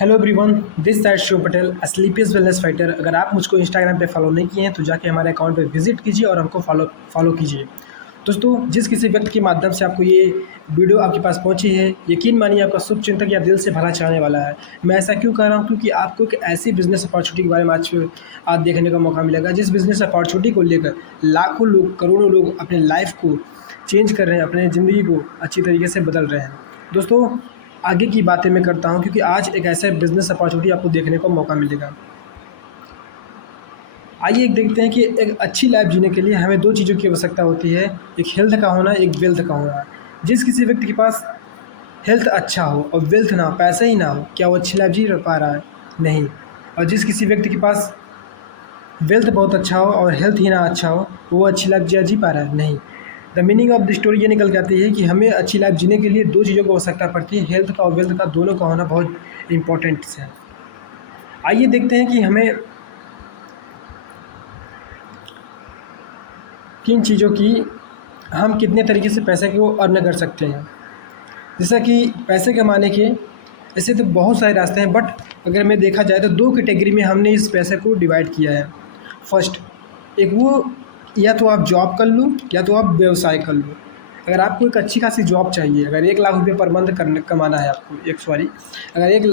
Hello everyone, this side Shiv Patel Sleepius wellness fighter. अगर आप मुझको इंस्टाग्राम पे फॉलो नहीं किए हैं तो जाके हमारे अकाउंट पे विजिट कीजिए और हमको फॉलो कीजिए। दोस्तों, जिस किसी व्यक्ति के माध्यम से आपको ये वीडियो आपके पास पहुंची है, यकीन मानिए आपका शुभ चिंतक या दिल से भला चाहने वाला है। मैं ऐसा क्यों कह रहा हूं? क्योंकि आपको एक ऐसी बिजनेस अपॉर्चुनिटी के बारे में आज देखने का मौका मिलेगा, जिस बिजनेस अपॉर्चुनिटी को लेकर लाखों लोग, करोड़ों लोग अपने लाइफ को चेंज कर रहे हैं, अपने ज़िंदगी को अच्छी तरीके से बदल रहे हैं। दोस्तों, आगे की बातें मैं करता हूँ क्योंकि आज एक ऐसा बिज़नेस अपॉर्चुनिटी आपको देखने को मौका मिलेगा। आइए एक देखते हैं कि एक अच्छी लाइफ जीने के लिए हमें 2 चीज़ों की आवश्यकता होती है, एक हेल्थ का होना, एक वेल्थ का होना। जिस किसी व्यक्ति के पास हेल्थ अच्छा हो और वेल्थ ना हो, पैसा ही ना हो, क्या वो अच्छी लाइफ जी पा रहा है? नहीं। और जिस किसी व्यक्ति के पास वेल्थ बहुत अच्छा हो और हेल्थ ही ना अच्छा हो, वो अच्छी लाइफ जी पा रहा है? नहीं। The meaning of the story ये निकल के आती है कि हमें अच्छी लाइफ जीने के लिए 2 चीज़ों की आवश्यकता पड़ती है, हेल्थ का और वेल्थ का, दोनों का होना बहुत इंपॉर्टेंट है। आइए देखते हैं कि हमें किन चीज़ों की हम कितने तरीके से पैसे को अर्न कर सकते हैं। जैसा कि पैसे कमाने के ऐसे तो बहुत सारे रास्ते हैं, बट अगर मैं देखा जाए तो 2 कैटेगरी में हमने इस पैसे को डिवाइड किया है। फर्स्ट, एक वो, या तो आप जॉब कर लो या तो आप व्यवसाय कर लो। अगर आपको एक अच्छी खासी जॉब चाहिए, अगर 1 लाख रुपये पर मंथ कमाना है आपको, अगर 1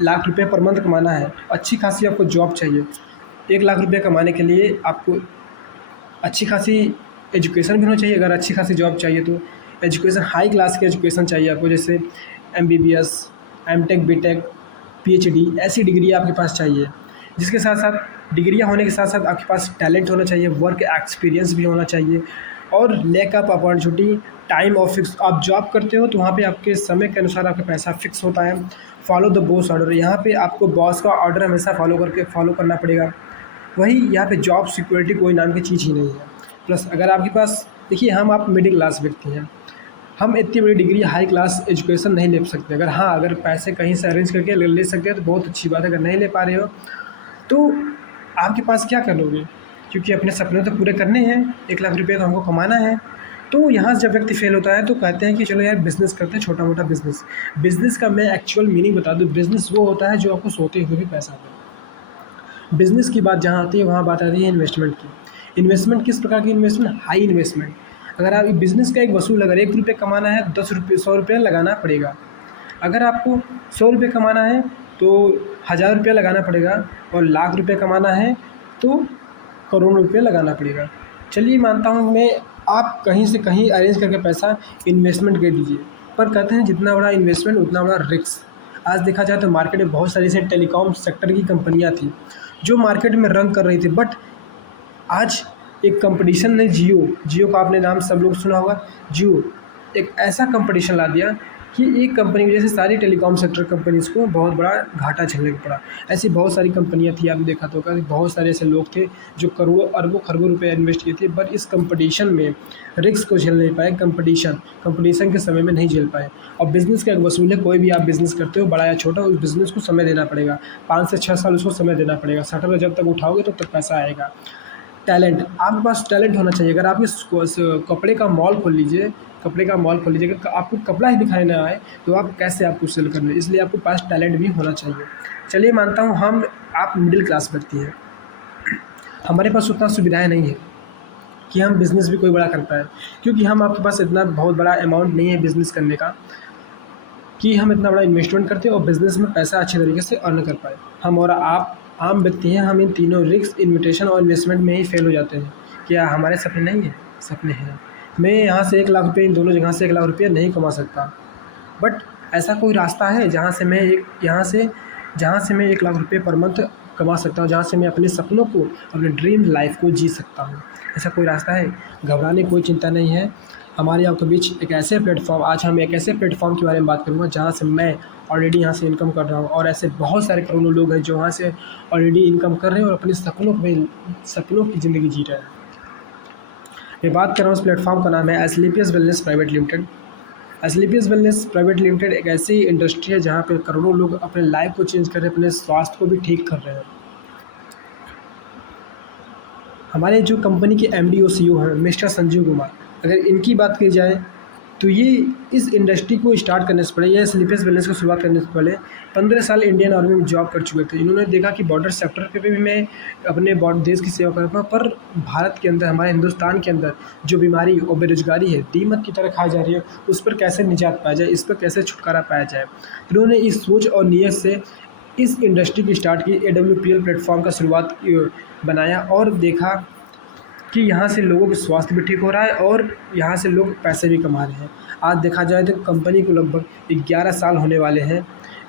लाख रुपये पर मंथ कमाना है, अच्छी खासी आपको जॉब चाहिए। 1 लाख रुपये कमाने के लिए आपको अच्छी खासी एजुकेशन भी होना चाहिए। अगर अच्छी खासी जॉब चाहिए तो एजुकेशन, हाई क्लास की एजुकेशन चाहिए आपको, जैसे MBBS, M.Tech, B.Tech, PhD, ऐसी डिग्री आपके पास चाहिए। जिसके साथ साथ डिग्रियाँ होने के साथ साथ आपके पास टैलेंट होना चाहिए, वर्क एक्सपीरियंस भी होना चाहिए और lack of opportunity, time of fix. आप जॉब करते हो तो वहाँ पे आपके समय के अनुसार आपका पैसा फिक्स होता है। फॉलो द बॉस ऑर्डर, यहाँ पे आपको बॉस का ऑर्डर हमेशा फॉलो करना पड़ेगा। वही यहाँ पे जॉब सिक्योरिटी कोई नाम की चीज़ ही नहीं है। प्लस अगर आपके पास, देखिए, आप मिडिल क्लास व्यक्ति हैं, हम इतनी बड़ी डिग्री, हाई क्लास एजुकेशन नहीं ले सकते। अगर पैसे कहीं से अरेंज करके ले सकते हैं तो बहुत अच्छी बात है। अगर नहीं ले पा रहे हो तो आपके पास क्या करोगे? क्योंकि अपने सपने तो पूरे करने हैं, 1 लाख रुपये तो हमको कमाना है। तो यहाँ से जब व्यक्ति फेल होता है तो कहते हैं कि चलो यार बिज़नेस करते हैं, छोटा मोटा बिज़नेस। बिज़नेस का मैं एक्चुअल मीनिंग बता दूँ, बिज़नेस वो होता है जो आपको सोते हुए भी पैसा दे। बिज़नेस की बात जहाँ आती है वहाँ बात आती है इन्वेस्टमेंट की। इन्वेस्टमेंट किस प्रकार की इन्वेस्टमेंट? High investment. अगर आप बिज़नेस का एक वसूल, अगर 1 रुपये कमाना है, 10 रुपये, 100 रुपये लगाना पड़ेगा। अगर आपको 100 रुपये कमाना है तो 1000 रुपये लगाना पड़ेगा, और लाख रुपये कमाना है तो करोड़ रुपये लगाना पड़ेगा। चलिए मानता हूँ मैं, आप कहीं से कहीं अरेंज करके पैसा इन्वेस्टमेंट कर दीजिए, पर कहते हैं जितना बड़ा इन्वेस्टमेंट उतना बड़ा रिस्क। आज देखा जाए तो मार्केट में बहुत सारी ऐसे टेलीकॉम सेक्टर की कंपनियाँ थी जो मार्केट में रन कर रही थी, बट आज एक कंपटीशन ने, जियो का आपने नाम सब लोग सुना होगा। जियो एक ऐसा कंपटीशन ला दिया कि एक कंपनी की वजह से सारी टेलीकॉम सेक्टर कंपनीज़ को बहुत बड़ा घाटा झेलने को पड़ा। ऐसी बहुत सारी कंपनियां थी, आपने देखा तो होगा, बहुत सारे ऐसे लोग थे जो करोड़ों अरबों खरबों रुपए इन्वेस्ट किए थे, बट इस कंपटीशन में रिस्क को झेल नहीं पाए। कंपटीशन के समय में नहीं झेल पाए। और बिज़नेस का एक वसूल है, कोई भी आप बिज़नेस करते हो, बड़ा या छोटा, उस बिज़नेस को समय देना पड़ेगा। 5 से 6 साल उसको समय देना पड़ेगा। शटर जब तक उठाओगे तब तक पैसा आएगा। टैलेंट, आपके पास टैलेंट होना चाहिए। अगर आप इस कपड़े का मॉल खोल लीजिए, अगर आपको कपड़ा ही दिखाने ना आए तो आप कैसे आपको सेल करना है? इसलिए आपको पास टैलेंट भी होना चाहिए। चलिए मानता हूँ आप मिडिल क्लास व्यक्ति हैं, हमारे पास उतना सुविधाएं नहीं है कि हम बिज़नेस भी कोई बड़ा कर पाए, क्योंकि हम, आपके पास इतना बहुत बड़ा अमाउंट नहीं है बिज़नेस करने का कि हम इतना बड़ा इन्वेस्टमेंट करते और बिज़नेस में पैसा अच्छे तरीके से अर्न कर पाए। हम और आप आम व्यक्ति हैं, हम इन तीनों रिस्क, इन्विटेशन और इन्वेस्टमेंट में ही फेल हो जाते हैं। क्या हमारे सपने नहीं हैं? सपने हैं। मैं यहाँ से 1 लाख रुपये, इन दोनों जगह से 1 लाख रुपये नहीं कमा सकता, बट ऐसा कोई रास्ता है जहाँ से मैं 1 लाख रुपये पर मंथ कमा सकता हूँ, जहाँ से मैं अपने सपनों को, अपने ड्रीम लाइफ को जी सकता हूँ? ऐसा कोई रास्ता है? घबराने की कोई चिंता नहीं है। हमारे आपके बीच आज हम एक ऐसे प्लेटफॉर्म के बारे में बात करूँगा जहाँ से मैं ऑलरेडी यहाँ से इनकम कर रहा हूँ, और ऐसे बहुत सारे करोड़ों लोग हैं जो वहाँ से ऑलरेडी इनकम कर रहे हैं और अपने सपनों की ज़िंदगी जी रहे हैं। मैं बात कर रहा हूँ, उस प्लेटफॉर्म का नाम है Asclepius wellness private limited. Asclepius wellness private limited एक ऐसी इंडस्ट्री है जहाँ पे करोड़ों लोग अपने लाइफ को चेंज कर रहे हैं, अपने स्वास्थ्य को भी ठीक कर रहे हैं। हमारे जो कंपनी के MD और CEO हैं मिस्टर संजीव कुमार, अगर इनकी बात की जाए तो ये इस इंडस्ट्री को स्टार्ट करने से पहले या स्लीपर्स वेलनेस को शुरुआत करने से पहले 15 साल इंडियन आर्मी में जॉब कर चुके थे। इन्होंने देखा कि बॉर्डर सेक्टर पे भी मैं अपने देश की सेवा कर पाऊँ, पर भारत के अंदर, हमारे हिंदुस्तान के अंदर जो बीमारी और बेरोजगारी है, दीमक की तरह खाई जा रही है, उस पर कैसे निजात पाया जाए, इस पर कैसे छुटकारा पाया जाए। इन्होंने इस सोच और नीयत से इस इंडस्ट्री की स्टार्ट की, AWPL प्लेटफॉर्म का शुरुआत बनाया और देखा कि यहाँ से लोगों का स्वास्थ्य भी ठीक हो रहा है और यहाँ से लोग पैसे भी कमा रहे हैं। आज देखा जाए तो कंपनी को लगभग 11 साल होने वाले हैं।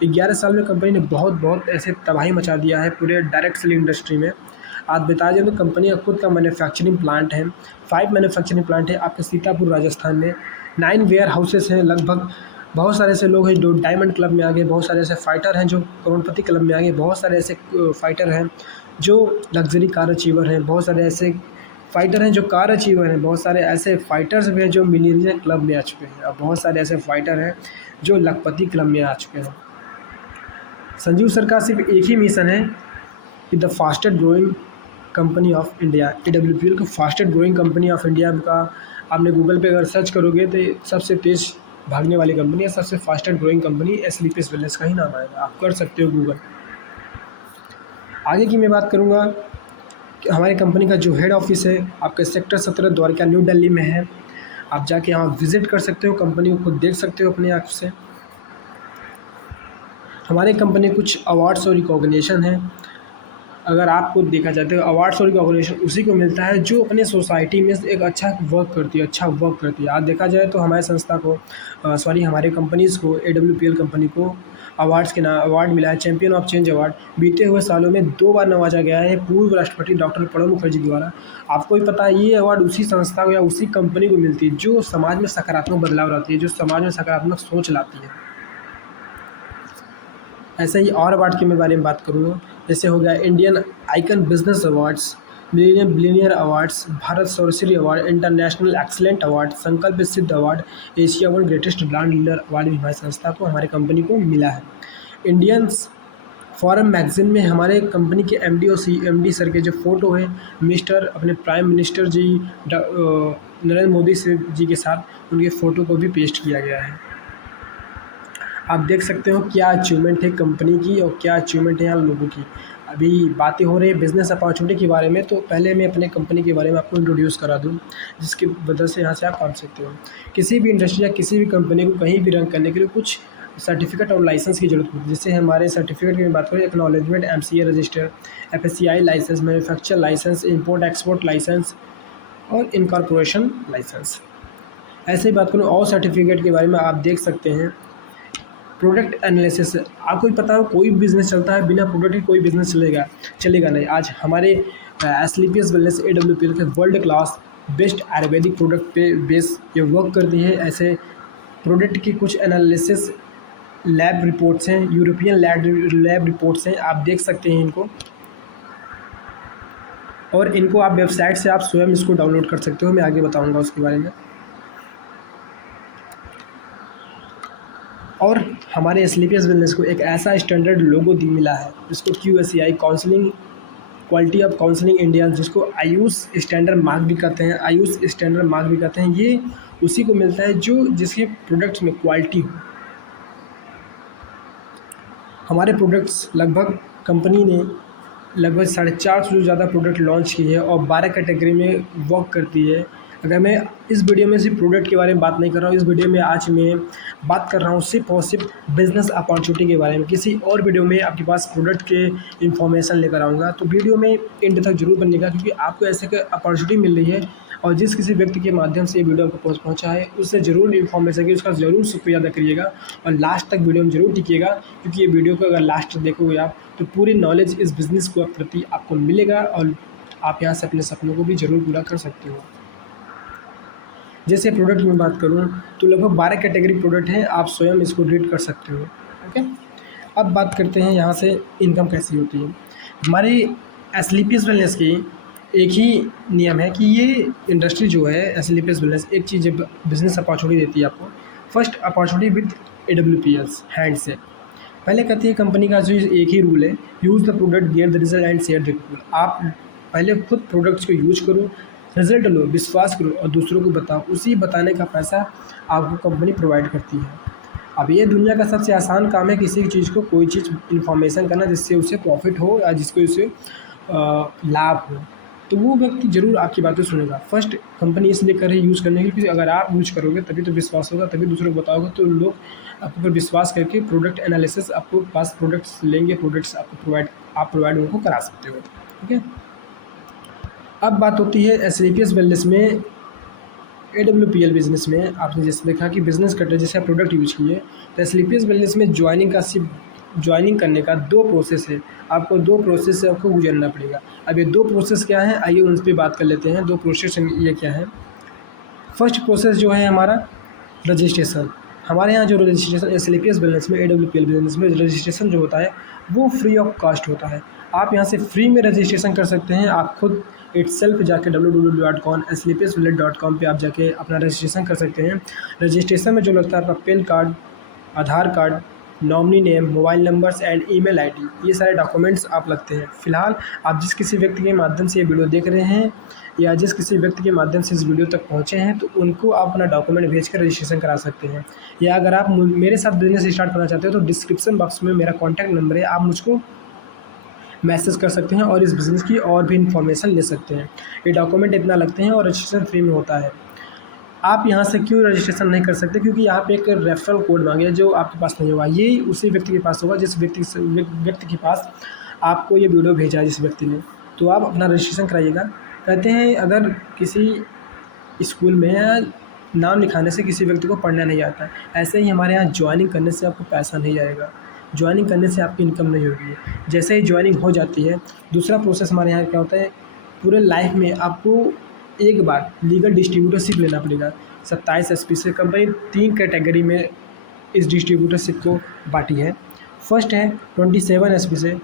11 साल में कंपनी ने बहुत ऐसे तबाही मचा दिया है पूरे डायरेक्ट सेलिंग इंडस्ट्री में। आज बताया जाए तो कंपनी का खुद का मैन्युफैक्चरिंग प्लांट है, 5 मैन्युफैक्चरिंग प्लांट है आपके सीतापुर राजस्थान में, 9 वेयर हाउसेस हैं लगभग। बहुत सारे ऐसे लोग हैं जो डायमंड क्लब में आ गए, बहुत सारे ऐसे फाइटर हैं जो करोड़पति क्लब में आ गए, बहुत सारे ऐसे फाइटर हैं जो लग्जरी कार अचीवर हैं, बहुत सारे ऐसे फाइटर हैं जो कार अचीवर हैं, बहुत सारे ऐसे फाइटर्स भी हैं जो मिलियनियर क्लब में आ चुके हैं, और बहुत सारे ऐसे फाइटर हैं जो लखपति क्लब में आ चुके हैं। संजीव सर का सिर्फ एक ही मिशन है कि the fastest growing company of India, AWPL को fastest growing company of India का आपने गूगल पे अगर सर्च करोगे तो सबसे तेज़ भागने वाली कंपनी है, सबसे fastest growing company sleepers wellness का ही नाम आएगा, आप कर सकते हो गूगल। आगे की मैं बात करूँगा कि हमारी कंपनी का जो हेड ऑफिस है आपके सेक्टर 17 द्वारका न्यू दिल्ली में है। आप जाके यहाँ विज़िट कर सकते हो, कंपनी को खुद देख सकते हो अपनी आँख से। हमारी कंपनी कुछ अवार्ड्स और रिकॉग्निशन है। अगर आपको देखा जाए तो अवार्ड्स और रिकॉग्निशन उसी को मिलता है जो अपने सोसाइटी में एक अच्छा वर्क करती है, आज देखा जाए तो हमारी संस्था को हमारे कंपनीज़ को, AWPL कंपनी को अवार्ड मिला है, चैंपियन ऑफ चेंज अवार्ड बीते हुए सालों में 2 बार नवाजा गया है पूर्व राष्ट्रपति डॉक्टर प्रणब मुखर्जी द्वारा। आपको भी पता है ये अवार्ड उसी संस्था को या उसी कंपनी को मिलती है जो समाज में सकारात्मक बदलाव लाती है, जो समाज में सकारात्मक सोच लाती है। ऐसे ही और अवार्ड के मैं बारे में बात करूँगा, जैसे हो गया Indian icon business awards, millennium billionaire awards, Bharat Sarvashri award, international excellent award, Sankalp Siddh award, Asia world greatest brand leader award भी हमारी संस्था को, हमारी कंपनी को मिला है। इंडियंस फॉरेन मैगजीन में हमारे कंपनी के MD और CMD सर के जो फ़ोटो है मिस्टर अपने प्राइम मिनिस्टर जी नरेंद्र मोदी जी के साथ, उनके फ़ोटो को भी पेस्ट किया गया है। आप देख सकते हो क्या अचीवमेंट है कंपनी की और क्या अचीवमेंट है यहाँ लोगों की। अभी बातें हो रही है बिज़नेस अपॉर्चुनिटी के बारे में, तो पहले मैं अपने कंपनी के बारे में आपको इंट्रोड्यूस करा दूँ, जिसकी वजह से यहाँ से आप पढ़ सकते हो। किसी भी इंडस्ट्री या किसी भी कंपनी को कहीं भी रन करने के लिए कुछ सर्टिफिकेट और लाइसेंस की जरूरत होती है। जैसे हमारे सर्टिफिकेट की बात करें, acknowledgement, MCA register, FSCI license, manufacture license, import export license और इनकॉर्पोरेशन लाइसेंस। ऐसे ही बात करूँ और सर्टिफिकेट के बारे में, आप देख सकते हैं प्रोडक्ट एनालिसिस। आपको भी पता हो कोई बिज़नेस चलता है बिना प्रोडक्ट के कोई बिज़नेस चलेगा नहीं। आज हमारे स्लीपर्स वेलनेस AWPL के world class best Ayurvedic product पे बेस ये वर्क करती है। ऐसे प्रोडक्ट की कुछ एनालिसिस लैब रिपोर्ट्स हैं, यूरोपियन लैब रिपोर्ट्स हैं, आप देख सकते हैं इनको, और इनको आप वेबसाइट से आप स्वयं इसको डाउनलोड कर सकते हो। मैं आगे बताऊँगा उसके बारे में। और हमारे स्लीपर्स वेलनेस को एक ऐसा स्टैंडर्ड लोगो मिला है जिसको QSCI counselling quality of counselling India, जिसको आयुष स्टैंडर्ड मार्क भी कहते हैं, ये उसी को मिलता है जो जिसके प्रोडक्ट्स में क्वालिटी हो। हमारे प्रोडक्ट्स लगभग कंपनी ने लगभग 450 से ज़्यादा प्रोडक्ट लॉन्च किए हैं और 12 कैटेगरी में वर्क करती है। अगर मैं इस वीडियो में सिर्फ प्रोडक्ट के बारे में बात नहीं कर रहा हूँ, इस वीडियो में आज मैं बात कर रहा हूँ सिर्फ और सिर्फ बिज़नेस अपॉर्चुनिटी के बारे में। किसी और वीडियो में आपके पास प्रोडक्ट के इन्फॉर्मेशन लेकर आऊँगा, तो वीडियो में एंड तक जरूर बनेगा, क्योंकि आपको ऐसे अपॉर्चुनिटी मिल रही है और जिस किसी व्यक्ति के माध्यम से ये वीडियो आपको पहुँचा है उससे ज़रूर इन्फॉर्मेशन की उसका ज़रूर शुक्रिया अदा करिएगा और लास्ट तक वीडियो में ज़रूर टिकिएगा, क्योंकि ये वीडियो को अगर लास्ट तक देखोगे आप तो पूरी नॉलेज इस बिज़नेस को प्रति आपको मिलेगा और आप यहाँ से अपने सपनों को भी ज़रूर पूरा कर सकते हो। जैसे प्रोडक्ट की मैं बात करूँ तो लगभग 12 कैटेगरी प्रोडक्ट हैं, आप स्वयं इसको रीड कर सकते हो। ओके, अब बात करते हैं यहाँ से इनकम कैसी होती है। हमारी स्लीपर्स वेलनेस की एक ही नियम है कि ये इंडस्ट्री जो है स्लीपर्स वेलनेस एक चीज़ बिज़नेस अपॉर्चुनिटी देती है आपको। First opportunity with AWPLs hand से। पहले कहती है कंपनी का जो एक ही रूल है, use the product, get the result and share the people. आप पहले खुद प्रोडक्ट्स को यूज करो, रिजल्ट लो, विश्वास करो और दूसरों को बताओ, उसी बताने का पैसा आपको कंपनी प्रोवाइड करती है। अब ये दुनिया का सबसे आसान काम है किसी चीज़ को, कोई चीज़ इन्फॉर्मेशन करना जिससे उसे प्रॉफिट हो या जिसको उसे लाभ हो, तो वो व्यक्ति ज़रूर आपकी बातें सुनेगा। फर्स्ट कंपनी इसलिए कर रही है यूज़ करने के लिए, क्योंकि अगर आप यूज़ करोगे तभी तो विश्वास होगा, तभी दूसरों को बताओगे, तो लोग आपके ऊपर विश्वास करके प्रोडक्ट एनालिसिस आपको पास प्रोडक्ट्स लेंगे, प्रोडक्ट्स आपको प्रोवाइड उनको करा सकते हो। ठीक है, अब बात होती है एसलीपीएस वेलनेस में, AWPL बिज़नेस में। आपने जैसे देखा कि बिज़नेस करते जैसे आप प्रोडक्ट यूज किए, तो एसलीपीएस वेलनेस में ज्वाइनिंग करने का 2 प्रोसेस है। आपको 2 प्रोसेस से आपको गुजरना पड़ेगा। अब ये 2 प्रोसेस क्या हैं, आइए उन पर बात कर लेते हैं। 2 प्रोसेस ये क्या है। फर्स्ट प्रोसेस जो है हमारा रजिस्ट्रेशन। हमारे यहाँ जो रजिस्ट्रेशन एसलीपीएस बिज़नेस में, AWPL बिज़नेस में रजिस्ट्रेशन जो होता है वो फ्री ऑफ कॉस्ट होता है। आप यहाँ से फ्री में रजिस्ट्रेशन कर सकते हैं। आप खुद इटसेल्फ जाके www.sleepsvillage.com पे आप जाके अपना रजिस्ट्रेशन कर सकते हैं। रजिस्ट्रेशन में जो लगता है आपका pan card, Aadhaar card, nominee name, mobile numbers and email ID, ये सारे डॉक्यूमेंट्स आप लगते हैं। फ़िलहाल आप जिस किसी व्यक्ति के माध्यम से ये वीडियो देख रहे हैं या जिस किसी व्यक्ति के माध्यम से इस वीडियो तक पहुँचे हैं, तो उनको आप अपना डॉक्यूमेंट भेज कर रजिस्ट्रेशन करा सकते हैं। या अगर आप मेरे साथ बिजनेस स्टार्ट करना चाहते हो तो डिस्क्रिप्शन बॉक्स में मेरा कॉन्टैक्ट नंबर है, आप मुझको मैसेज कर सकते हैं और इस बिज़नेस की और भी इन्फॉर्मेशन ले सकते हैं। ये डॉक्यूमेंट इतना लगते हैं और रजिस्ट्रेशन फ्री में होता है। आप यहाँ से क्यों रजिस्ट्रेशन नहीं कर सकते, क्योंकि यहाँ पे एक रेफरल कोड मांगे जो आपके पास नहीं होगा, ये उसी व्यक्ति के पास होगा जिस व्यक्ति के पास आपको ये वीडियो भेजा है जिस व्यक्ति ने। तो आप अपना रजिस्ट्रेशन कराइएगा। कहते हैं अगर किसी स्कूल में नाम लिखाने से किसी व्यक्ति को पढ़ना नहीं आता है, ऐसे ही हमारे यहाँ ज्वाइनिंग करने से आपको पैसा नहीं आएगा, ज्वाइनिंग करने से आपकी इनकम नहीं होगी। जैसे ही ज्वाइनिंग हो जाती है, दूसरा प्रोसेस हमारे यहाँ क्या होता है, पूरे लाइफ में आपको एक बार लीगल डिस्ट्रीब्यूटरशिप लेना पड़ेगा। 27 एसपी से कंपनी 3 कैटेगरी में इस डिस्ट्रीब्यूटरशिप को बांटी है। फर्स्ट है 27 एसपी से,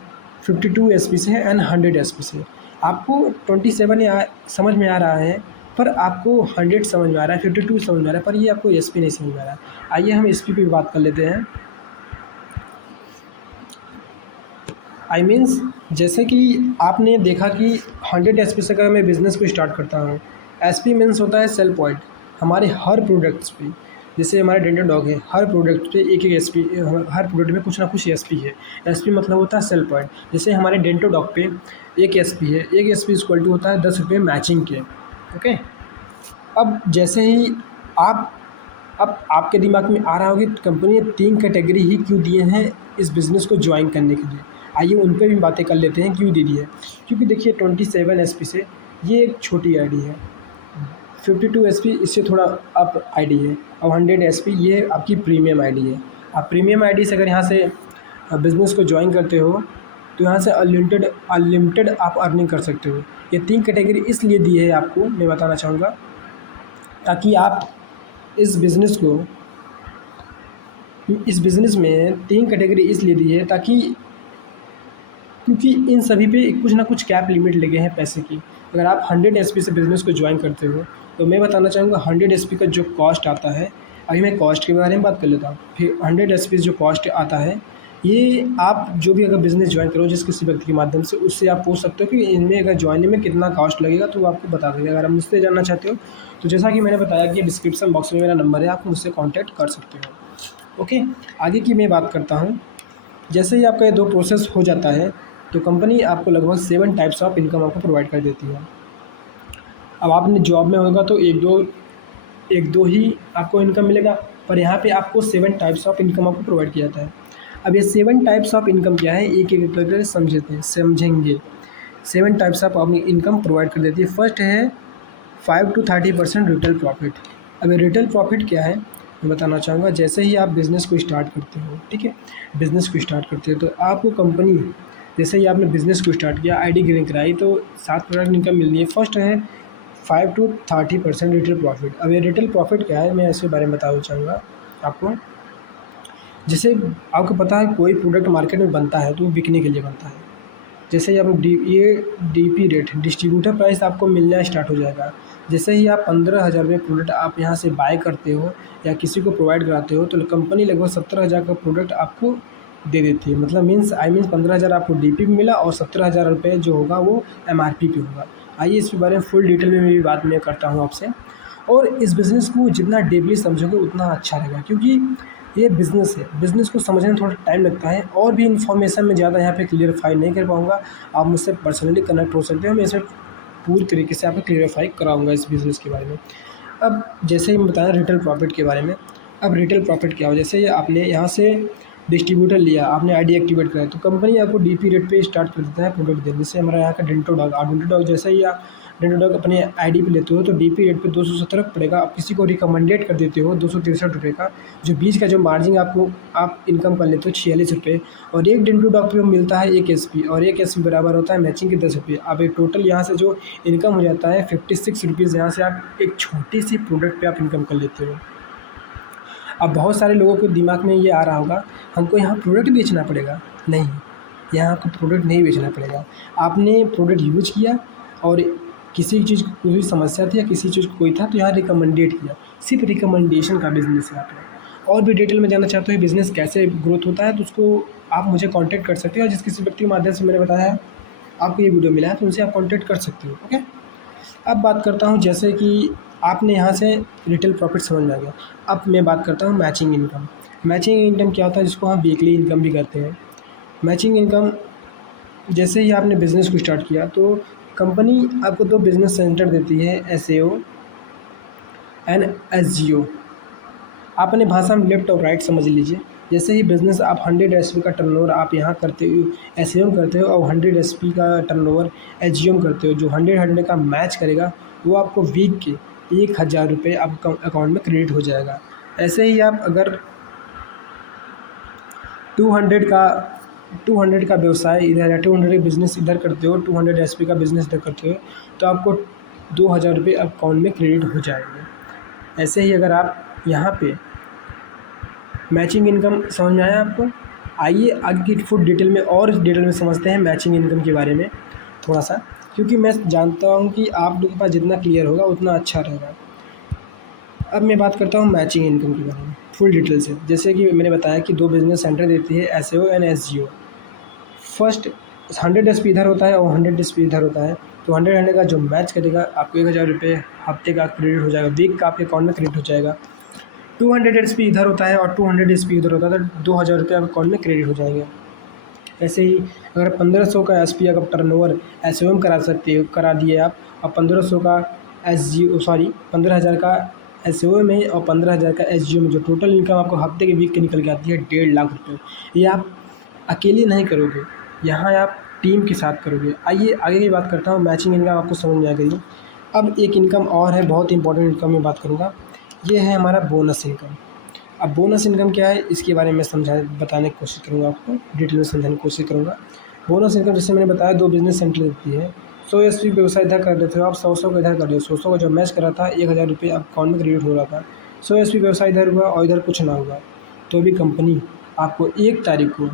52 एसपी से एंड 100 एसपी से। आपको 27 समझ में आ रहा है, पर आपको 100 समझ में आ रहा है, 52 समझ में आ रहा है, पर ये आपको एसपी नहीं समझ में आ रहा है। आइए हम एसपी पे बात कर लेते हैं। जैसे कि आपने देखा कि 100 एसपी से अगर मैं बिज़नेस को स्टार्ट करता हूँ, एसपी मीन्स होता है सेल पॉइंट। हमारे हर प्रोडक्ट्स पे, जैसे हमारे डेंटल डॉग है, हर प्रोडक्ट पे एक एसपी, हर प्रोडक्ट में कुछ ना कुछ एसपी है। एसपी मतलब होता है सेल पॉइंट। जैसे हमारे डेंटल डॉग पे एक एसपी है, एक एसपी इक्वल टू होता है 10 रुपये मैचिंग के। ओके, अब जैसे ही अब आपके दिमाग में आ रहा होगा कि कंपनी ने 3 कैटेगरी ही क्यों दिए हैं इस बिज़नेस को ज्वाइन करने के लिए। आइए उन पर भी बातें कर लेते हैं क्यों दे दी है। क्योंकि देखिए 27 एसपी से ये एक छोटी आईडी है, 52 एसपी इससे थोड़ा अप आईडी है, और 100 एसपी ये आपकी प्रीमियम आईडी है। आप प्रीमियम आईडी से अगर यहाँ से बिज़नेस को ज्वाइन करते हो तो यहाँ से अनलिमिटेड आप अर्निंग कर सकते हो। ये 3 कैटेगरी इसलिए दी है आपको, मैं बताना चाहूँगा, ताकि आप इस बिज़नेस में 3 कैटेगरी इसलिए दी है ताकि, क्योंकि इन सभी पे कुछ ना कुछ कैप लिमिट लगे हैं पैसे की। अगर आप 100 एसपी से बिज़नेस को ज्वाइन करते हो तो मैं बताना चाहूँगा 100 एसपी का जो कॉस्ट आता है, अभी मैं कॉस्ट के बारे में बात कर लेता हूँ। फिर 100 एसपी जो कॉस्ट आता है, ये आप जो भी अगर बिज़नेस ज्वाइन करो जिस किसी व्यक्ति के माध्यम से, उससे आप पूछ सकते हो कि इनमें अगर ज्वाइनिंग में कितना कॉस्ट लगेगा, तो वो आपको बता देंगे। अगर आप मुझसे जानना चाहते हो तो जैसा कि मैंने बताया कि डिस्क्रिप्शन बॉक्स में मेरा नंबर है, आप मुझसे कॉन्टैक्ट कर सकते हो। ओके, आगे की मैं बात करता हूँ। जैसे ही आपका ये 2 प्रोसेस हो जाता है तो कंपनी आपको लगभग 7 टाइप्स ऑफ इनकम आपको प्रोवाइड कर देती है। अब आपने जॉब में होगा तो एक दो ही आपको इनकम मिलेगा, पर यहाँ पे आपको 7 टाइप्स ऑफ इनकम आपको प्रोवाइड किया जाता है। अब ये 7 टाइप्स ऑफ इनकम क्या है, एक एक करके समझेंगे। 7 टाइप्स ऑफ इनकम प्रोवाइड कर देती है। फर्स्ट है 5 to 30% रिटेल प्रॉफिट। अब ये रिटेल प्रॉफिट क्या है मैं बताना चाहूँगा। जैसे ही आप बिज़नेस को स्टार्ट करते हो, ठीक है, बिज़नेस को स्टार्ट करते हो तो आपको कंपनी, जैसे ही आपने बिज़नेस को स्टार्ट किया, आईडी ग्रीन कराई, तो 7 प्रकार की इनकम मिलनी है। फर्स्ट है 5 to 30% रिटेल प्रॉफिट। अब ये रिटेल प्रॉफिट क्या है मैं इसके बारे में बताना चाहूँगा आपको। जैसे आपको पता है कोई प्रोडक्ट मार्केट में बनता है तो वो बिकने के लिए बनता है। जैसे ही आप डीपी रेट, डिस्ट्रीब्यूटर प्राइस आपको मिलना स्टार्ट हो जाएगा। जैसे ही आप 15,000 में प्रोडक्ट आप यहाँ से बाय करते हो या किसी को प्रोवाइड कराते हो, तो कंपनी लगभग 17,000 का प्रोडक्ट आपको दे देती है। मतलब मीन्स 15,000 आपको डीपी भी मिला और 17,000 रुपये जो होगा वो एमआरपी पे होगा। आइए इसके बारे में फुल डिटेल में भी बात मैं करता हूँ आपसे। और इस बिज़नेस को जितना डीपली समझोगे उतना अच्छा रहेगा, क्योंकि ये बिज़नेस है, बिज़नेस को समझने में थोड़ा टाइम लगता है। और भी इन्फॉर्मेशन मैं ज़्यादा यहाँ पे क्लियरफाई नहीं कर पाऊँगा, आप मुझसे पर्सनली कनेक्ट हो सकते हो, मैं इसे पूरी तरीके से आपको क्लियरफाई कराऊँगा इस बिज़नेस के बारे में। अब जैसे ही मैं बताया रिटेल प्रॉफिट के बारे में, अब रिटेल प्रॉफिट क्या हो, जैसे ये आपने यहाँ से डिस्ट्रीब्यूटर लिया, आपने आईडी एक्टिवेट कराया, तो कंपनी आपको डीपी रेट पे स्टार्ट कर देता है प्रोडक्ट देने। जैसे हमारा यहाँ का डेंटो डॉग, आप डेंटो डॉग जैसे ही आप डेंटो डॉग अपने आईडी पे लेते हो तो डीपी रेट पे 217 पड़ेगा। आप किसी को रिकमेंडेड कर देते हो 263 का, जो बीच का जो मार्जिन आपको आप इनकम कर लेते हो 46 रुपये। और एक डेंटो डॉग पे मिलता है 1 एसपी, और 1 एसपी बराबर होता है मैचिंग के 10 रुपये। अब एक टोटल यहाँ से जो इनकम हो जाता है 56 रुपीज़, यहाँ से आप एक छोटी सी प्रोडक्ट पे आप इनकम कर लेते हो। अब बहुत सारे लोगों के दिमाग में ये आ रहा होगा हमको यहाँ प्रोडक्ट बेचना पड़ेगा। नहीं, यहाँ आपको प्रोडक्ट नहीं बेचना पड़ेगा। आपने प्रोडक्ट यूज किया और किसी चीज़ को कोई समस्या थी या किसी चीज़ को कोई था तो यहाँ रिकमेंडेड किया, सिर्फ रिकमेंडेशन का बिज़नेस है आपका। और भी डिटेल में जानना चाहते हो बिज़नेस कैसे ग्रोथ होता है तो उसको आप मुझे कॉन्टैक्ट कर सकते हो, और जिस किसी व्यक्ति के माध्यम से मैंने बताया है आपको ये वीडियो मिला है तो उनसे आप कॉन्टैक्ट कर सकते हो। ओके, अब बात करता हूँ जैसे कि आपने यहाँ से रिटेल प्रॉफिट समझ में आ गया। अब मैं बात करता हूँ मैचिंग इनकम। मैचिंग इनकम क्या होता है, जिसको हम वीकली इनकम भी कहते हैं। मैचिंग इनकम जैसे ही आपने बिज़नेस को स्टार्ट किया तो कंपनी आपको 2 बिज़नेस सेंटर देती है, एसएओ एंड एसजीओ। आप अपने भाषा में लेफ्ट और राइट समझ लीजिए। जैसे ही बिज़नेस आप 100 एसपी का टर्नओवर आप यहाँ करते हो, एसएओ करते हो, और 100 एसपी का टर्नओवर एसजीओ करते हो, जो 100 का मैच करेगा वो आपको वीक के 1000 रुपये आपके अकाउंट में क्रेडिट हो जाएगा। ऐसे ही आप अगर 200 का व्यवसाय इधर या 200 का बिज़नेस इधर करते हो, 200 एसपी का बिज़नेस इधर करते हो, तो आपको 2000 रुपये अकाउंट में क्रेडिट हो जाएंगे। ऐसे ही अगर आप यहाँ पे मैचिंग इनकम समझ में आया आपको। आइए आगे की फुल डिटेल में और डिटेल में समझते हैं मैचिंग इनकम के बारे में थोड़ा सा, क्योंकि मैं जानता हूँ कि आप लोगों के पास जितना क्लियर होगा उतना अच्छा रहेगा। अब मैं बात करता हूँ मैचिंग इनकम के बारे में फुल डिटेल से। जैसे कि मैंने बताया कि 2 बिज़नेस सेंटर देती है, एसएओ एंड एसजीओ। फर्स्ट 100 एसपी इधर होता है और 100 एसपी इधर होता है, तो 100 का जो मैच करेगा आपको 1000 रुपये हफ्ते का क्रेडिट हो जाएगा, वीक का आपके अकाउंट में क्रेडिट हो जाएगा। 200 एसपी इधर होता है और 200 एसपी इधर होता है, तो 2000 रुपये आपके अकाउंट में क्रेडिट हो जाएंगे। ऐसे ही अगर 1500 का एसपी का टर्नओवर एसओएम करा दिए आप, और 1500 का एसजीओ 15,000 का एसओ में और 15,000 का एसजीओ में, जो टोटल इनकम आपको हफ्ते के वीक की निकल के आती है 1.5 लाख रुपये। ये आप अकेले नहीं करोगे, यहाँ आप टीम के साथ करोगे। आइए आगे की बात करता हूँ। मैचिंग इनकम आपको समझ में आ गई। अब एक इनकम और है, बहुत इंपॉर्टेंट इनकम में बात करूँगा, ये है हमारा बोनस इनकम। अब बोनस इनकम क्या है इसके बारे में बताने की कोशिश करूँगा, आपको डिटेल में समझाने की कोशिश करूँगा। बोनस इनकम जैसे मैंने बताया 2 बिज़नेस सेंटर देती है। 100 एसपी व्यवसाय इधर कर देते हो आप, 100 का इधर कर दो, 100 का जो मैच करा था 1000 रुपये आप अकाउंट में क्रेडिट हो रहा था। 100 एसपी व्यवसाय इधर हुआ और इधर कुछ ना हुआ, तो भी कंपनी आपको 1 तारीख को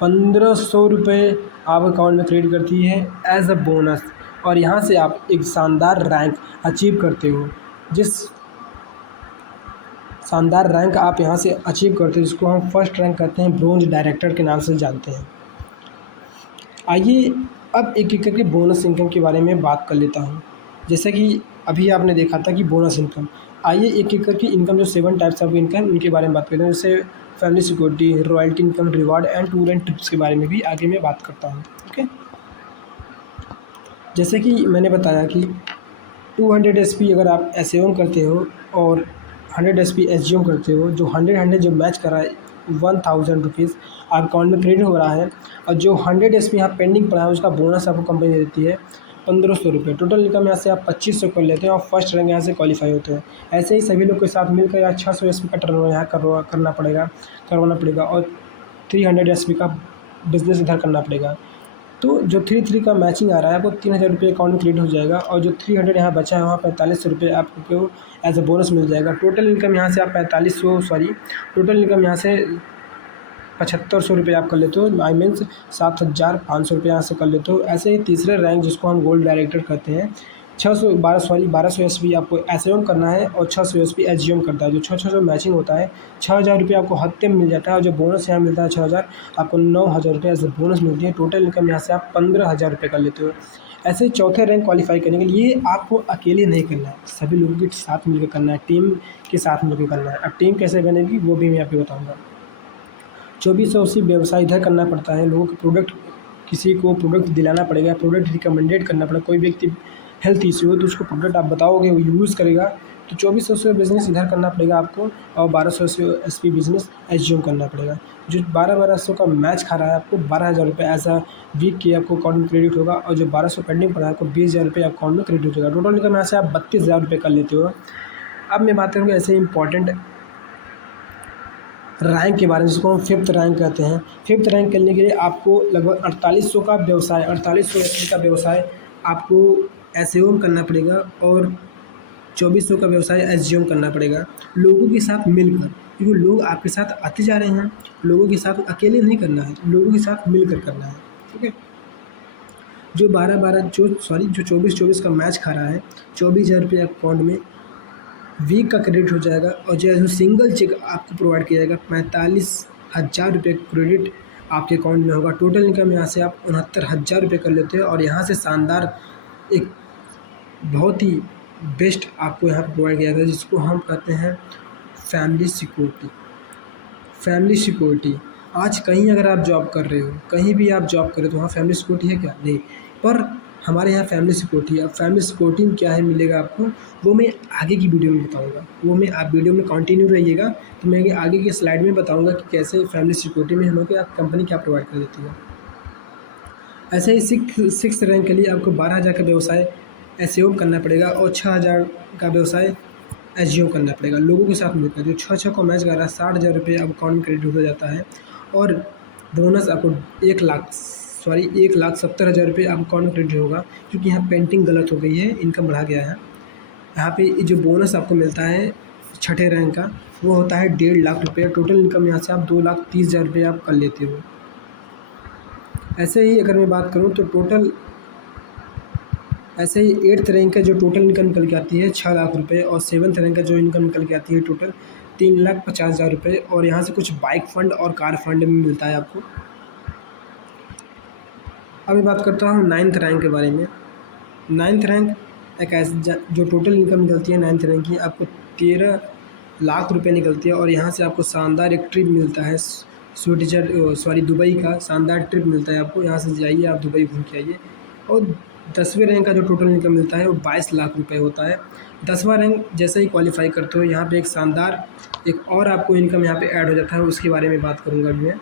1500 रुपये आप अकाउंट में क्रेडिट करती है एज अ बोनस। और यहाँ से आप एक शानदार रैंक अचीव करते हो, जिस शानदार रैंक आप यहाँ से अचीव करते हैं जिसको हम फर्स्ट रैंक कहते हैं, ब्रोंज डायरेक्टर के नाम से जानते हैं। आइए अब एक एक करके बोनस इनकम के बारे में बात कर लेता हूँ। जैसे कि अभी आपने देखा था कि बोनस इनकम, आइए एक एक करके इनकम जो 7 टाइप्स ऑफ इनकम उनके बारे में बात करते हैं। जैसे family security, royalty income, reward and tour and trips के बारे में भी आगे मैं बात करता हूँ। ओके, जैसे कि मैंने बताया कि 200 एसपी अगर आप एसएओ करते हो और 100 एसपी एसजीओ करते हो, जो 100 जो मैच कर रहा है 1000 रुपीज़ आप अकाउंट में क्रेडिट हो रहा है, और जो 100 एसपी यहाँ पेंडिंग पड़ा है उसका बोनस आपको कंपनी देती है 1500 रुपये। टोटल इनकम यहाँ से आप 2500 कर लेते हैं और फर्स्ट रैंक यहाँ से क्वालिफाई होते हैं। ऐसे ही सभी लोग के साथ मिलकर यहाँ 600 एसपी का टर्नओवर यहाँ करवाना पड़ेगा और 300 एसपी का बिज़नेस इधर करना पड़ेगा। तो जो 3 का मैचिंग आ रहा है आपको 3000 रुपये अकाउंट में क्रेडिट हो जाएगा, और जो 300 यहाँ बचा है वहाँ 4500 रुपये आपको एज अ बोनस मिल जाएगा। टोटल इनकम यहाँ से आप टोटल इनकम यहाँ से 7500 रुपये आप कर लेते हो, आई मीन्स 7500 रुपये यहाँ से कर लेते हो। ऐसे ही तीसरे रैंक जिसको हम गोल्ड डायरेक्टर कहते हैं, 1200 एसपी आपको एसएओ करना है और 600 एसपी एसजीओ करता है। जो 600 जो मैचिंग होता है 6000 रुपये आपको हफ्ते में मिल जाता है, और जो बोनस यहाँ मिलता है 6000 आपको 9000 रुपये एज बोनस मिलती है। टोटल इनकम यहाँ से आप 15000 रुपये कर लेते हो। ऐसे ही चौथे रैंक क्वालिफाई करने के लिए आपको अकेले नहीं करना है, सभी लोगों के साथ मिलकर करना है, टीम के साथ मिलकर करना है। अब टीम कैसे बनेगी वो भी मैं आपको बताऊँगा। 2480 व्यवसाय इधर करना पड़ता है, लोगों को प्रोडक्ट, किसी को प्रोडक्ट दिलाना पड़ेगा, प्रोडक्ट रिकमेंडेड करना पड़ेगा। कोई व्यक्ति हेल्थ इश्यू हो तो उसको प्रोडक्ट आप बताओगे, वो यूज़ करेगा, तो 2400 बिज़नेस इधर करना पड़ेगा आपको, और 1200 से एसपी बिज़नेस एज्यूम करना पड़ेगा। जो 1200 का मैच खा रहा है आपको 12,000 रुपये एज अ वीक की आपको अकाउंट में क्रेडिट होगा, और जो 1200 पेंडिंग पड़ा है आपको 20,000 रुपये अकाउंट में क्रेडिट होगा। टोटल इनकम यहाँ से आप 32,000 रुपये कर लेते हो। अब मैं बात करूँगा ऐसे इंपॉर्टेंट रैंक के बारे में, जिसको हम फिफ्थ रैंक कहते हैं। फिफ्थ रैंक करने के लिए आपको लगभग 4800 का व्यवसाय, 4800 एचपी का व्यवसाय आपको एस्यूम करना पड़ेगा, और 2400 का व्यवसाय एज्यूम करना पड़ेगा लोगों के साथ मिलकर, क्योंकि लोग आपके साथ आते जा रहे हैं। लोगों के साथ अकेले नहीं करना है, लोगों के साथ मिलकर करना है, ठीक है। जो 12-12 जो 24-24 का मैच खा रहा है, 24,000 रुपये अकाउंट में वीक का क्रेडिट हो जाएगा, और जो सिंगल चेक आपको प्रोवाइड किया जाएगा 45,000 रुपये क्रेडिट आपके अकाउंट में होगा। टोटल इनकम यहाँ से आप 69,000 रुपये कर लेते हो, और यहाँ से शानदार एक बहुत ही बेस्ट आपको यहाँ पर प्रोवाइड किया जाता है, जिसको हम कहते हैं फैमिली सिक्योरिटी। फैमिली सिक्योरिटी, आज कहीं अगर आप जॉब कर रहे हो, कहीं भी आप जॉब कर रहे हो, तो वहाँ फैमिली सिक्योरिटी है क्या? नहीं, पर हमारे यहाँ फैमिली सिक्योरिटी है। अब फैमिली सिक्योरिटी में क्या है मिलेगा आपको, वो मैं आगे की वीडियो में बताऊँगा। वो मैं आप वीडियो में कंटिन्यू रहिएगा, तो मैं आगे की स्लाइड में बताऊँगा कि कैसे फैमिली सिक्योरिटी में हम लोग आप कंपनी क्या प्रोवाइड कर देती है। ऐसे ही सिक्स रैंक के लिए आपको 12,000 का व्यवसाय एस्यूम करना पड़ेगा, और 6,000 का व्यवसाय एज्यूम करना पड़ेगा लोगों के साथ मिलकर। जो 6 को मैच कर रहा है 60,000 रुपये अब अकाउंट में क्रेडिट हो जाता है, और बोनस आपको 1,70,000 रुपये आप अकाउंट में क्रेडिट होगा, क्योंकि यहाँ पेंटिंग गलत हो गई है, इनकम बढ़ा गया है। यहाँ पे जो बोनस आपको मिलता है छठे रैंक का, वो होता है 1.5 लाख रुपये। टोटल इनकम यहाँ से आप 2,30,000 रुपये आप कर लेते हो। ऐसे ही अगर मैं बात करूँ तो टोटल ऐसे ही 8th रैंक का जो टोटल इनकम निकल के आती है 6 लाख रुपए, और 7th रैंक का जो इनकम निकल के आती है टोटल 3,50,000 रुपये, और यहाँ से कुछ बाइक फंड और कार फंड भी मिलता है आपको। अभी बात करता हूँ 9th रैंक के बारे में। 9th रैंक एक ऐसा जो टोटल इनकम निकलती है 9th रैंक की, आपको 13 लाख रुपये निकलती है, और यहाँ से आपको शानदार एक ट्रिप मिलता है दुबई का शानदार ट्रिप मिलता है आपको। यहाँ से जाइए आप दुबई घूम के आइए। और 10वें रैंक का जो टोटल इनकम मिलता है वो 22 लाख रुपए होता है। 10वां रैंक जैसे ही क्वालिफाई करते हो, यहाँ पे एक शानदार एक और आपको इनकम यहाँ पे ऐड हो जाता है, उसके बारे में बात करूँगा अभी मैं।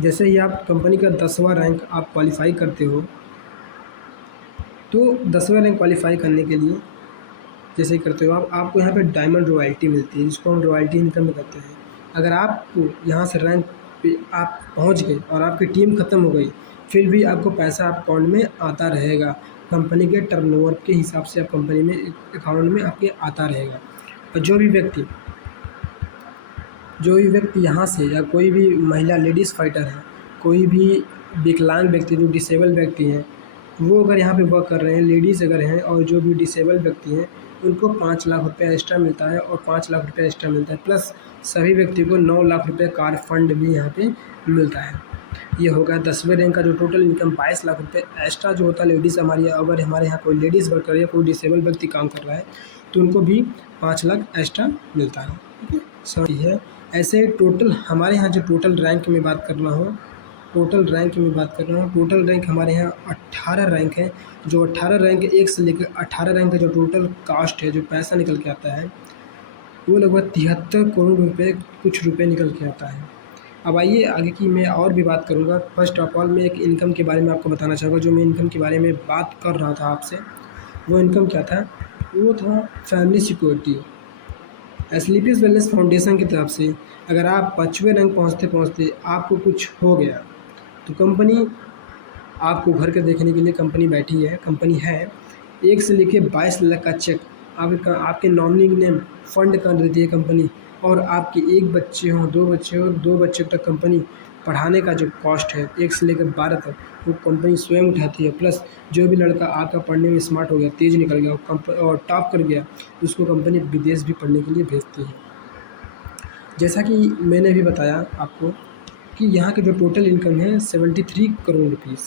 जैसे ही आप कंपनी का 10वां रैंक आप क्वालिफाई करते हो, तो 10वें रैंक क्वालिफाई करने के लिए जैसे ही करते हो आपको यहाँ पे डायमंड रॉयल्टी मिलती है, जिसको हम रॉयल्टी इनकम कहते हैं। अगर आपको यहाँ से रैंक पे आप पहुँच गए और आपकी टीम ख़त्म हो गई, फिर भी आपको पैसा आप अकाउंट में आता रहेगा। कंपनी के टर्नओवर के हिसाब से आप कंपनी में अकाउंट में आपके आता रहेगा। और जो भी व्यक्ति यहाँ से, या कोई भी महिला लेडीज़ फाइटर है, कोई भी विकलांग व्यक्ति जो डिसेबल व्यक्ति हैं, वो अगर यहाँ पे वर्क कर रहे हैं, लेडीज़ अगर हैं और जो भी डिसेबल व्यक्ति हैं, उनको 5 लाख रुपये एक्स्ट्रा मिलता है, और 5 लाख रुपये एक्स्ट्रा मिलता है, प्लस सभी व्यक्ति को 9 लाख रुपये कार फंड भी यहाँ पे मिलता है। ये होगा 10वें रैंक का जो टोटल इनकम 22 लाख रुपये एक्स्ट्रा जो होता है। लेडीज़ अगर हमारे यहाँ कोई लेडीज़ वर्क कर रही है, कोई डिसेबल व्यक्ति काम कर रहा है, तो उनको भी 5 लाख एक्स्ट्रा मिलता है, ठीक है। सही है। ऐसे टोटल हमारे यहाँ जो टोटल रैंक में बात कर रहा हूँ, टोटल रैंक हमारे यहाँ 18 रैंक है। जो 18 रैंक 1 से लेकर 18 रैंक का जो टोटल कास्ट है, जो पैसा निकल के आता है, वो लगभग 73 करोड़ रुपये कुछ रुपये निकल के आता है। अब आइए आगे की मैं और भी बात करूँगा। फर्स्ट ऑफ ऑल मैं एक इनकम के बारे में आपको बताना चाहूँगा। जो मैं इनकम के बारे में बात कर रहा था आपसे, वो इनकम क्या था, वो था फैमिली सिक्योरिटी। स्लीपीज वेलनेस फाउंडेशन की तरफ से अगर आप 5वें रैंक पहुँचते आपको कुछ हो गया, तो कंपनी आपको घर के देखने के लिए कंपनी है 1 से लेकर 22 लाख का चेक आपके नॉमिनी नेम फंड कर देती है कंपनी। और आपके 1 बच्चे हो, 2 बच्चे हो, 2 बच्चे तक कंपनी पढ़ाने का जो कॉस्ट है 1 से लेकर 12 तक, वो कंपनी स्वयं उठाती है। प्लस जो भी लड़का आपका पढ़ने में स्मार्ट हो गया, तेज़ निकल गया और टॉप कर गया, उसको कंपनी विदेश भी पढ़ने के लिए भेजती है। जैसा कि मैंने भी बताया आपको कि यहाँ की जो टोटल इनकम है 73 करोड़ रुपीज़,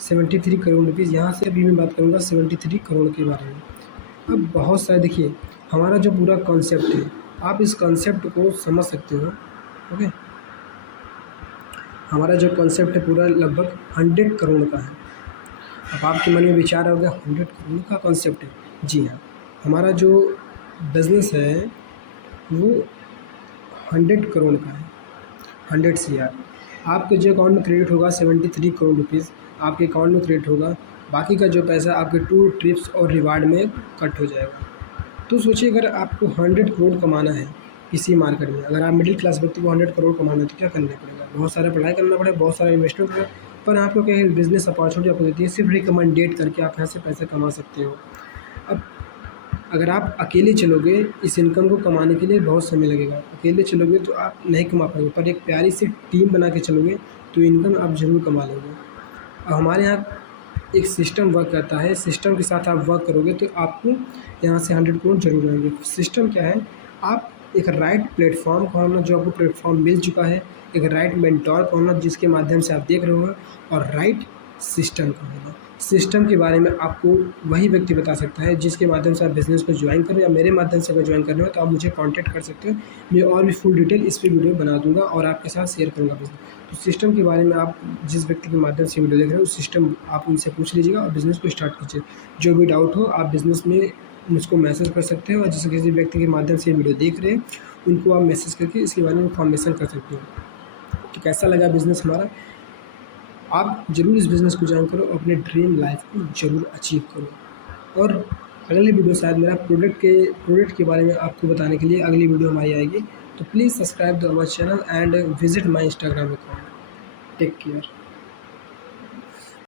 73 करोड़ रुपीज़। यहाँ से अभी मैं बात करूँगा 73 करोड़ के बारे में। अब बहुत सारे देखिए, हमारा जो पूरा कॉन्सेप्ट है, आप इस कॉन्सेप्ट को समझ सकते हो। ओके, हमारा जो कॉन्सेप्ट है पूरा लगभग 100 करोड़ का है। अब आपके मन में विचार होगा 100 करोड़ का कॉन्सेप्ट है। जी हाँ, हमारा जो बिज़नेस है वो 100 करोड़ का है, 100 CR। आपके जो अकाउंट में क्रेडिट होगा 73 करोड़ रुपीज़ आपके अकाउंट में क्रेडिट होगा। बाकी का जो पैसा आपके टूर, ट्रिप्स और रिवार्ड में कट हो जाएगा। तो सोचिए, अगर आपको 100 करोड़ कमाना है किसी मार्केट में, अगर आप मिडिल क्लास व्यक्ति को 100 करोड़ कमाना है तो क्या करना पड़ेगा? बहुत सारा पढ़ाई करना पड़ेगा, बहुत सारा इन्वेस्टमेंट करेगा, पर आपको क्या है, बिज़नेस अपॉर्चुनिटी आपको देती है, सिर्फ रिकमेंडेड करके आप यहाँ से पैसा कमा सकते हो। अब अगर आप अकेले चलोगे, इस इनकम को कमाने के लिए बहुत समय लगेगा। अकेले चलोगे तो आप नहीं कमा पाओगे, पर एक प्यारी सी टीम बना के चलोगे तो इनकम आप ज़रूर कमा लोगे। अब हमारे यहाँ एक सिस्टम वर्क करता है, सिस्टम के साथ आप वर्क करोगे तो आपको यहाँ से 100 करोड़ जरूर आएंगे। सिस्टम क्या है? आप एक राइट प्लेटफॉर्म को होना, जो आपको प्लेटफॉर्म मिल चुका है, एक राइट मेंटोर को होना जिसके माध्यम से आप देख रहे हो, और राइट सिस्टम का होना। सिस्टम के बारे में आपको वही व्यक्ति बता सकता है जिसके माध्यम से आप बिज़नेस को ज्वाइन करो, या मेरे माध्यम से अगर ज्वाइन करना हो तो आप मुझे कांटेक्ट कर सकते हो। मैं और भी फुल डिटेल इस पर वीडियो बना दूंगा और आपके साथ शेयर करूंगा बिज़नेस। तो सिस्टम के बारे में आप जिस व्यक्ति के माध्यम से वीडियो देख रहे हो, उस सिस्टम आप उनसे पूछ लीजिएगा और बिज़नेस को स्टार्ट कीजिए। जो भी डाउट हो आप बिज़नेस में मुझको मैसेज कर सकते हो, और जिस किसी व्यक्ति के माध्यम से वीडियो देख रहे हैं उनको आप मैसेज करके इसके बारे में इन्फॉर्मेशन कर सकते हो। तो कैसा लगा बिज़नेस हमारा? आप ज़रूर इस बिज़नेस को ज्वाइन करो, अपने ड्रीम लाइफ को ज़रूर अचीव करो। और अगली वीडियो शायद मेरा प्रोडक्ट के बारे में आपको बताने के लिए अगली वीडियो हमारी आएगी। तो please subscribe the our channel and visit my Instagram account. Take care.